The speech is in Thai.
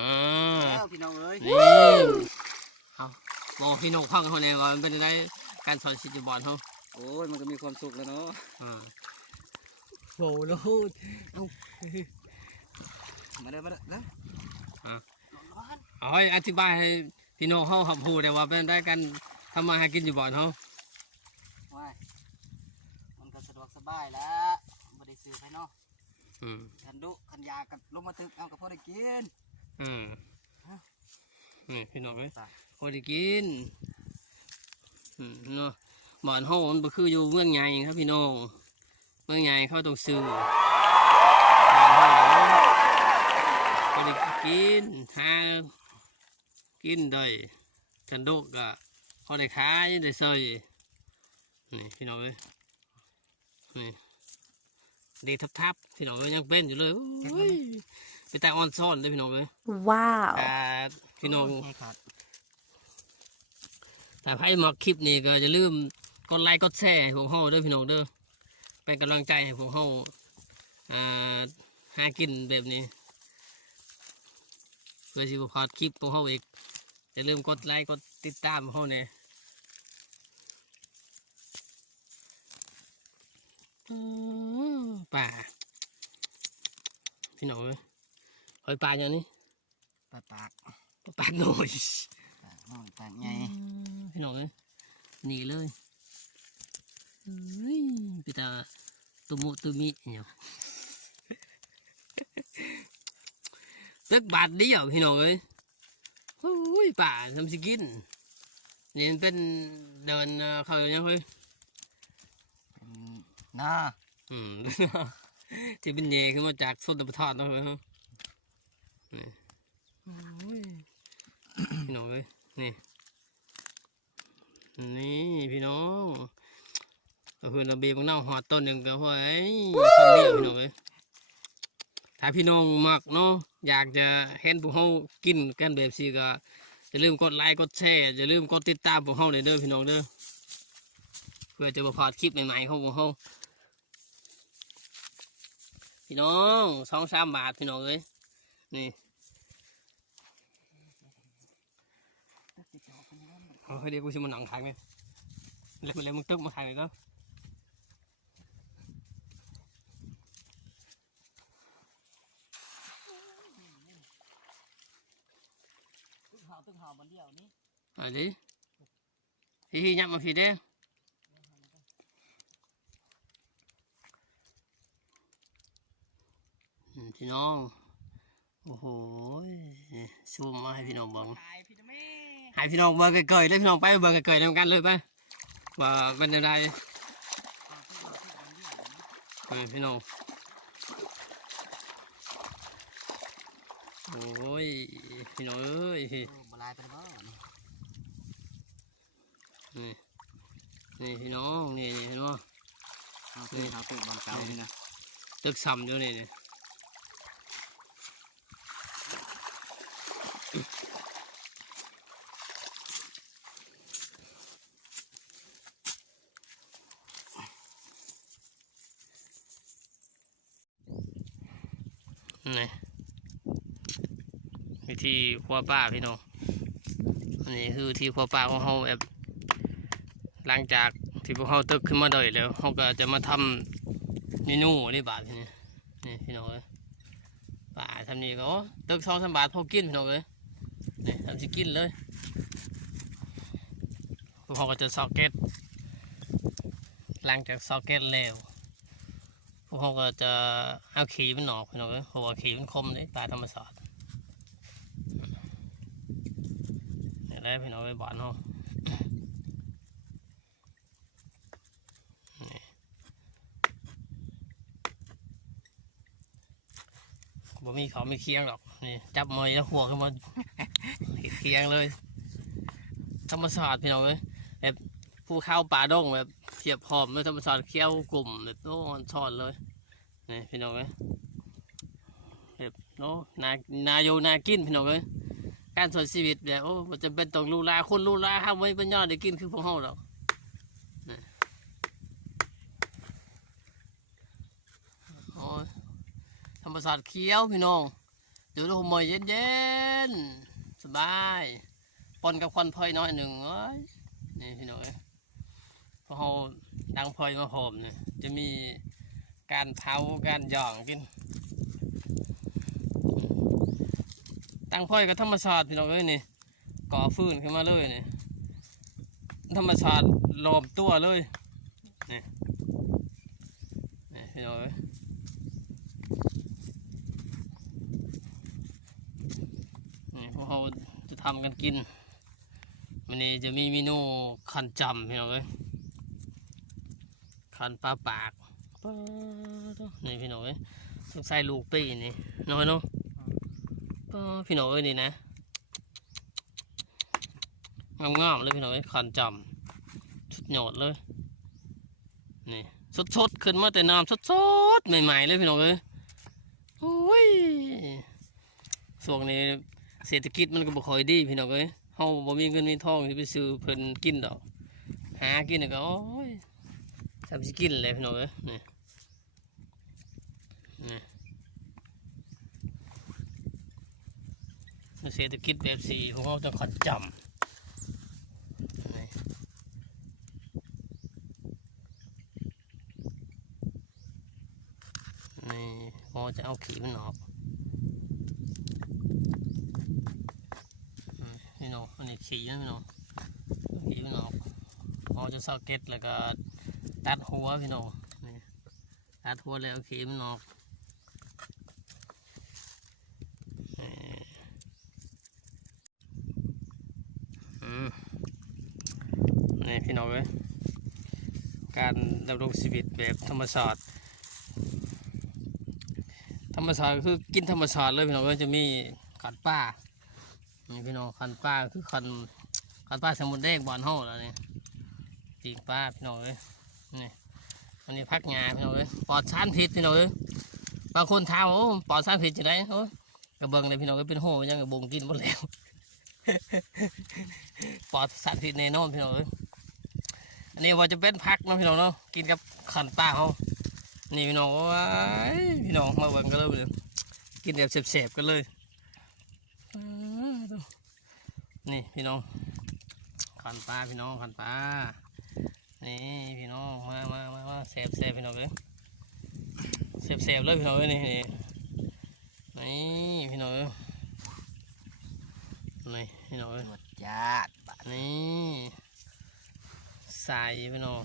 อ่าแล้วพี่น้องเอ้ยนี่เอาบอกพี่นกพังเขาเนี่ยว่ามันเป็นได้การสอนสิทธิ์บอลเขาโอ้ยมันก็มีความสุขแล้วเนาะอ่าโอ้โหเอามาเด้อมาเด้อนะเอาให้อธิบายให้พี่น้องเขาขับพูดแต่ว่าเป็นได้การทำมาหากินอยู่บ่อนเขาว้ายมันก็สะดวกสบายแล้วบ่ได้ซื้อไปเนาะอืม คันดุคันยากันลงมาถึกเอาก็พอได้กิน อืมนี่พี่น้องเอ้ยจ้ะพอได้กิน อืมเนาะบ่อนเขามันบ่คืออยู่เมืองใหญ่ครับพี่น้อง เมืองใหญ่เขาต้องซื้อบ้านเราพอได้กินหากินได้กันโดกก็พอได้ขายได้เซยนี่พี่น้องเอ้ยนี่ดีทับๆพี่น้องเอ้ยยังเป็นอยู่เลย โอ้ยไปแต่ออนซ่อนเลยพี่น้องเอ้ย Wow. แต่พี่น้องให้ขาดแต่ให้มาคลิปนี้ก็จะลืมกดไลค์กดแชร์ให้พวกเฮาเด้อพี่น้องเด้อเป็นกำลังใจให้พวกเฮาอ่าหากินแบบนี้เพื่อสิบพลาดคลิปพวกเฮาอีกอย่าลืมกดไลค์กดติดตามพวกเฮาเนี่ยอืมป่าพี่น้องเอ้ย หอยปลาอย่างนี้ปลาปากปลาหน่อยปลาน้อยปลาใหญ่พี่น้องเอ้ยหนีเลยเฮ้ยพี่ตาตุมุตุมิเนี่ยตึกบาทเดียวพี่น้องเอ้ยโอ้ยป่าทำสิกินนี่มันเป็นเดินเอ่อเขาอย่างเฮ้ยเป็นหน้าอืมที่เป็นเย่ขึ้นมาจากส้นตะปทอดเนาะเฮ้ย นี่โอ้ยพี่น้องเอ้ยนี่ นี่พี่น้องก็คือระเบียบของเน่าหอดต้นหนึ่งก็เฮ้ยทำเรียบพี่น้องเลยถ้าพี่น้องมักเนาะอยากจะเห็นพวกเขากินกันแบบซีก็อย่าลืมกดไลค์กดแชร์อย่าลืมกดติดตามพวกเขาเลยเด้อพี่น้องเด้อเพื่อจะมาพลาดคลิปใหม่ๆของพวกเขาพี่น้องสองสามบาทพี่น้องเลยนี่ เอาให้เดี๋ยวกูจะมาหนังทางเนี่ยเล่นมาเล่นมึงตึ๊กมาทางเลยก็ตึกหาวตึกหาวันเดียวนี้อาดิพี่พี่ยับมาพี่เด้อืมพี่น้อง โอ้โหซูมมาให้พี่น้องบังพ ให้พี่น้องเบิ่งเกยๆเลยพี่น้องไปเบิ่งเกยๆนำกันเลยไปว่าเป็นยังไงเออพี่น้องโอ้ยพี่น้องเอ้ยโอ้บลายไปแล้วบ่นี่นี่นี่พี่น้องนี่นี่เห็นบ่เอาตึกหาวตึกบางเก่านี่นะตึกซ้ำอยู่นี่นี่ นี่วิธีครัวป้าพี่น้องอันนี้คือที่ครัวป้าของเราแบบหลังจากที่พวกเขาตึกขึ้นมาได้แล้วเขาก็จะมาทำเมนูนี่บาททีนี้นี่พี่น้องเอ้ยป่าทำนี่ก็ตึกสองสามบาทพอกินพี่น้องเอ้ยนี่ทำสิกินเลยพวกเขาก็จะซอกเก็ตหลังจากซอกเก็ตแล้ว วกเขาก็จะเอาขีมันออกพี่น้องเอ้ยเพราะว่าขีมันคมเลยปลาธรรมศาสตร์นี่แหละพี่น้องเอ้ยบ้านเขาบ่มีเขาไม่เคียงหรอกนี่จับมือแล้วหัวขึ้นมาเคียงเลย ธรรมศาสตร์พี่น้องเอ้ยแบบผู้เข้าป่าดงแบบเทียบพร้อมเลยธรรมศาสตร์เคี้ยวกลุ่มแบบโอ้นชอนเลย นี่พี่น้องเอ้ยแบบน้นานาโยนากินพี่น้องเอ้ยการสอนชีวิตแบบโอ้มันจะเป็นต้องลูลาคนลูลาห้ามไว้เป็นยอดได้กินคือพวกเฮาหรอกโอ้ยธรรมศาสตร์เคี้ยวพี่น้องอยู่ในหัวมอยเย็นๆสบายปนกับควันพลอยน้อยหนึ่งเอ้ยนี่พี่น้องเอ้ยพอเราดังพลอยมาหอมเนี่ยจะมี การเผาการหย่องกินตั้งพลอยกับธรรมชาติพี่น้องเอ้ยนี่ก่อฟืนขึ้นมาเลยนี่ธรรมชาติล้อมตัวเลยนี่นี่พี่น้องเอ้ยนี่พวกเราจะทำกันกินวันนี้จะมีเมนูขันจำพี่น้องเอ้ยขันปลาปาก นี่พี่น้อยต้องใส่ลูกปีนี่น้อยเนาะพี่น้อยนี่นะงามๆเลยพี่น้อยขันจำชุดยอดเลยนี่สดๆขึ้นมาแต่น้ำสดๆใหม่ๆเลยพี่น้องเอ้ยโอ้ยส่วงนี้เศรษฐกิจมันก็บ่ค่อยดีพี่น้องเอ้ยเฮาบ่มีเงินมีทองสิไปซื้อเพิ่นกินดอก หากินก็โอ้ยทำสิกินเลยพี่น้องเอ้ยนี่นี่ เศรษฐกิจแบบสี่พวกเราต้องขัดจำนี่พอจะเอาขีมันออกพี่น้องอันนี้ขีนะพี่น้องขี่พี่น้องพอจะซอกเก็ตแล้วก็ตัดหัวพี่น้องตัดหัวแล้วขีมันออกนี่อืม นี่พี่น้องเอ้ยการดำรงชีวิตแบบธรรมชาติธรรมชาติคือกินธรรมชาติเลยพี่น้องเอ้ยจะมีกัดป้านี่พี่น้องคันป้าคือคันคันป้าสมุนเด้งบอนเฮาแล้วนี่ปีกป้าพี่น้องเอ้ยนี่อันนี้พักงาพี่น้องเอ้ยปอดสารพิษพี่น้องเอ้ยบางคนถามว่าโอ้ปอดสารพิษจะได้โอ้กระเบิงเลยพี่น้องเอ้ยเป็นโหยังกระบงกินหมดแล้ว ปอดสารพิษแน่นอนพี่น้องเอ้ย อันนี้ว่าจะเป็นพักนะพี่น้องเนาะกินกับขันป้าเขานี่พี่น้องว้ายพี่น้องมาเบิ่งกันเลยพี่น้องกินแบบเสบๆกันเลยนี่พี่น้องขันปลาพี่น้องขันปลานี่พี่น้องมามามามาเสบเสบพี่น้องเลยเสบเสบเลยพี่น้องเลยนี่นี่นี่พี่น้องเอ้ยนี่พี่น้องเอ้ยหมดจาด สายพี่น้อง